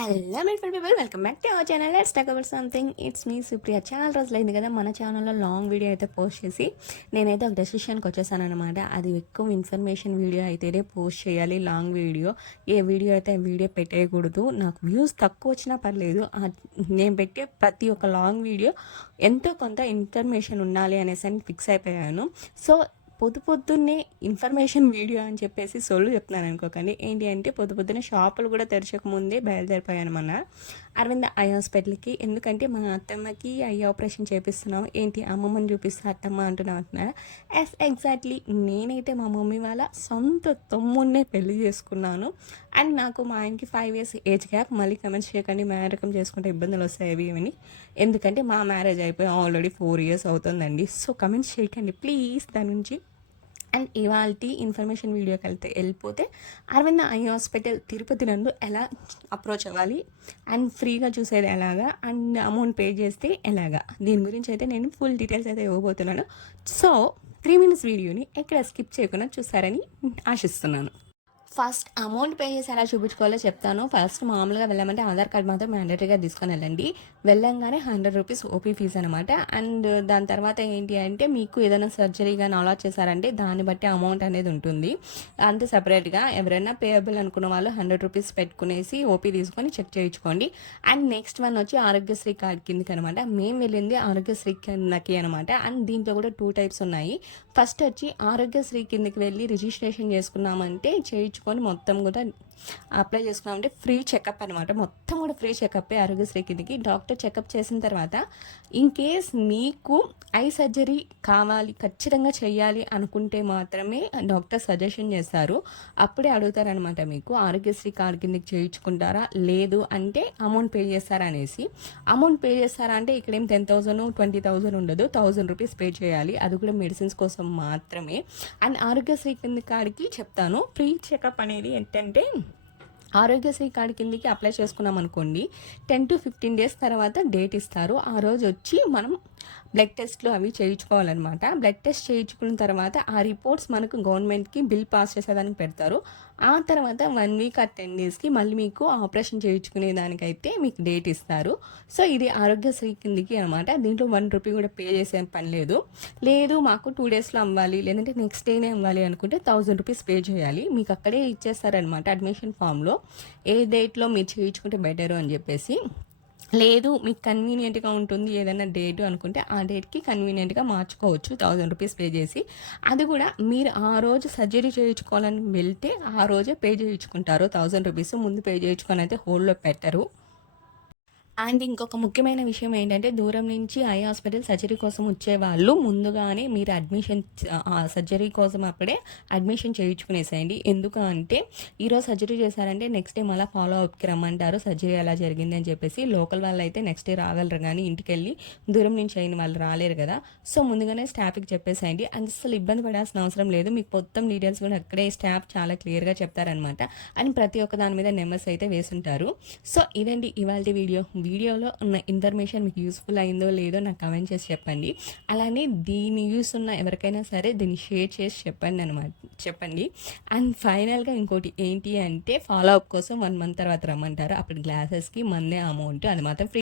Hello beautiful people welcome back to our channel let's talk about something it's me Supriya చాలా రోజులైంది కదా మన ఛానల్లో లాంగ్ వీడియో అయితే పోస్ట్ చేసి. నేనైతే ఒక డెసిషన్కి వచ్చేసాను అనమాట అది ఎక్కువ ఇన్ఫర్మేషన్ వీడియో అయితేనే పోస్ట్ చేయాలి లాంగ్ వీడియో ఏ వీడియో అయితే వీడియో పెట్టేయకూడదు. నాకు వ్యూస్ తక్కువ వచ్చినా పర్లేదు. నేను పెట్టే ప్రతి ఒక్క లాంగ్ వీడియో ఎంతో కొంత ఇన్ఫర్మేషన్ ఉండాలి అనేసి అని ఫిక్స్ అయిపోయాను. సో పొద్దు పొద్దున్నే ఇన్ఫర్మేషన్ వీడియో అని చెప్పేసి సొల్లు చెప్తున్నాను అనుకోకండి. ఏంటి అంటే పొద్దు పొద్దున్నే షాపులు కూడా తెరచక ముందే బయలుదేరిపోయాను మన అరవింద ఐ హాస్పిటల్కి. ఎందుకంటే మా అత్తమ్మకి ఐ ఆపరేషన్ చేపిస్తున్నాం ఏంటి? అమ్మమ్మని చూపిస్తా అత్తమ్మ అంటున్నా అంటున్నారా ఎస్ ఎగ్జాక్ట్లీ నేనైతే మా మమ్మీ వాళ్ళ సొంత తమ్ముడినే పెళ్ళి చేసుకున్నాను. అండ్ నాకు మా ఆయనకి ఫైవ్ ఇయర్స్ ఏజ్ గ్యాప్ మళ్ళీ కమెంట్స్ చేయకండి. మ్యారకం చేసుకుంటే ఇబ్బందులు వస్తాయి అవి ఇవని ఎందుకంటే మా మ్యారేజ్ అయిపోయి ఆల్రెడీ ఫోర్ ఇయర్స్ అవుతుందండి. సో కమెంట్స్ చేయకండి. ప్లీజ్ దాని నుంచి అండ్ ఇవాళ ఇన్ఫర్మేషన్ వీడియోకి వెళ్తే వెళ్ళిపోతే అరవింద ఐ హాస్పిటల్ తిరుపతి నందు ఎలా అప్రోచ్ అవ్వాలి అండ్ ఫ్రీగా చూసేది ఎలాగా అండ్ అమౌంట్ పే చేస్తే ఎలాగా? దీని గురించి అయితే నేను ఫుల్ డీటెయిల్స్ అయితే ఇవ్వబోతున్నాను. సో త్రీ మినిట్స్ వీడియోని ఎక్కడ స్కిప్ చేయకుండా చూస్తారని ఆశిస్తున్నాను. ఫస్ట్ అమౌంట్ పే చేసి ఎలా చూపించుకోవాలో చెప్తాను. ఫస్ట్ మామూలుగా వెళ్ళామంటే ఆధార్ కార్డ్ మాత్రం మ్యాండేటరీగా తీసుకొని వెళ్ళండి. వెళ్ళంగానే హండ్రెడ్ రూపీస్ ఓపీ ఫీజ్ అనమాట అండ్ దాని తర్వాత ఏంటి అంటే మీకు ఏదైనా సర్జరీ కానీ అలా చేశారంటే దాన్ని బట్టి అమౌంట్ అనేది ఉంటుంది. అంతే సపరేట్గా ఎవరైనా పేయబుల్ అనుకున్న వాళ్ళు హండ్రెడ్ రూపీస్ పెట్టుకునేసి ఓపీ తీసుకొని చెక్ చేయించుకోండి. అండ్ నెక్స్ట్ వన్ వచ్చి ఆరోగ్యశ్రీ కార్డ్ కిందకి అనమాట మేము వెళ్ళింది ఆరోగ్యశ్రీ కిందకి అనమాట అండ్ దీంట్లో కూడా టూ టైప్స్ ఉన్నాయి. ఫస్ట్ వచ్చి ఆరోగ్యశ్రీ కిందకి వెళ్ళి రిజిస్ట్రేషన్ చేసుకున్నామంటే చేయించు పట్టించుకొని మొత్తం కూడా అప్లై చేసుకున్నామంటే ఫ్రీ చెకప్ అనమాట మొత్తం కూడా ఫ్రీ చెకప్ ఆరోగ్యశ్రీ కిందకి. డాక్టర్ చెకప్ చేసిన తర్వాత ఇన్ కేస్ మీకు ఐ సర్జరీ కావాలి ఖచ్చితంగా చేయాలి అనుకుంటే మాత్రమే డాక్టర్ సజెషన్ చేస్తారు. అప్పుడే అడుగుతారనమాట మీకు ఆరోగ్యశ్రీ కార్డు కిందకి చేయించుకుంటారా? లేదు అంటే అమౌంట్ పే చేస్తారా అనేసి. అమౌంట్ పే చేస్తారా అంటే ఇక్కడేం టెన్ థౌసండ్ ట్వంటీ థౌసండ్ ఉండదు. థౌసండ్ రూపీస్ పే చేయాలి. అది కూడా మెడిసిన్స్ కోసం మాత్రమే. అండ్ ఆరోగ్యశ్రీ కింద కాడికి చెప్తాను ఫ్రీ చెకప్ అనేది ఏంటంటే ఆరోగ్యశ్రీ కార్డు కిందకి అప్లై చేసుకున్నాం అనుకోండి టెన్ టు ఫిఫ్టీన్ డేస్ తర్వాత డేట్ ఇస్తారు. ఆ రోజు వచ్చి మనం బ్లడ్ టెస్ట్లు అవి చేయించుకోవాలన్నమాట. బ్లడ్ టెస్ట్ చేయించుకున్న తర్వాత ఆ రిపోర్ట్స్ మనకు గవర్నమెంట్కి బిల్ పాస్ చేసేదానికి పెడతారు. ఆ తర్వాత వన్ వీక్ ఆ టెన్ డేస్కి మళ్ళీ మీకు ఆపరేషన్ చేయించుకునే దానికైతే మీకు డేట్ ఇస్తారు. సో ఇది ఆరోగ్యశ్రీ కిందికి అనమాట దీంట్లో వన్ రూపీ కూడా పే చేసే పని లేదు. లేదు మాకు టూ డేస్లో అవ్వాలి లేదంటే నెక్స్ట్ డేనే అవ్వాలి అనుకుంటే థౌజండ్ రూపీస్ పే చేయాలి. మీకు అక్కడే ఇచ్చేస్తారనమాట అడ్మిషన్ ఫామ్లో. ఏ డేట్లో మీరు చేయించుకుంటే బెటరు అని చెప్పేసి. లేదు మీకు కన్వీనియంట్గా ఉంటుంది ఏదైనా డేట్ అనుకుంటే ఆ డేట్కి కన్వీనియంట్గా మార్చుకోవచ్చు థౌజండ్ రూపీస్ పే చేసి. అది కూడా మీరు ఆ రోజు సర్జరీ చేయించుకోవాలని వెళ్తే ఆ రోజే పే చేయించుకుంటారు. థౌజండ్ రూపీస్ ముందు పే చేయించుకొని అయితే హోల్డ్లో పెట్టరు. అండ్ ఇంకొక ముఖ్యమైన విషయం ఏంటంటే దూరం నుంచి ఐ హాస్పిటల్ సర్జరీ కోసం వచ్చేవాళ్ళు ముందుగానే మీరు అడ్మిషన్ సర్జరీ కోసం అప్పుడే అడ్మిషన్ చేయించుకునేసేయండి. ఎందుకు అంటే ఈరోజు సర్జరీ చేశారంటే నెక్స్ట్ డే మళ్ళీ ఫాలో అప్కి రమ్మంటారు. సర్జరీ ఎలా జరిగిందని చెప్పేసి లోకల్ వాళ్ళు అయితే నెక్స్ట్ డే రాగలరు కానీ ఇంటికి వెళ్ళి దూరం నుంచి అయిన వాళ్ళు రాలేరు కదా. సో ముందుగానే స్టాఫ్కి చెప్పేసేయండి. అండ్ అసలు ఇబ్బంది పడాల్సిన అవసరం లేదు. మీకు మొత్తం డీటెయిల్స్ కూడా అక్కడే స్టాఫ్ చాలా క్లియర్గా చెప్తారనమాట అండ్ ప్రతి ఒక్క దాని మీద నెంబర్స్ అయితే వేసుంటారు. సో ఇదండి ఇవాళ వీడియో. వీడియోలో ఉన్న ఇన్ఫర్మేషన్ మీకు యూస్ఫుల్ అయిందో లేదో నాకు కమెంట్ చేసి చెప్పండి. అలానే దీని యూస్ ఉన్న ఎవరికైనా సరే దీన్ని షేర్ చేసి చెప్పండి అనమాట చెప్పండి. అండ్ ఫైనల్గా ఇంకోటి ఏంటి అంటే ఫాలో అప్ కోసం వన్ మంత్ తర్వాత రమ్మంటారు. అప్పుడు గ్లాసెస్కి మందే అమౌంట్ అది మాత్రం ఫ్రీ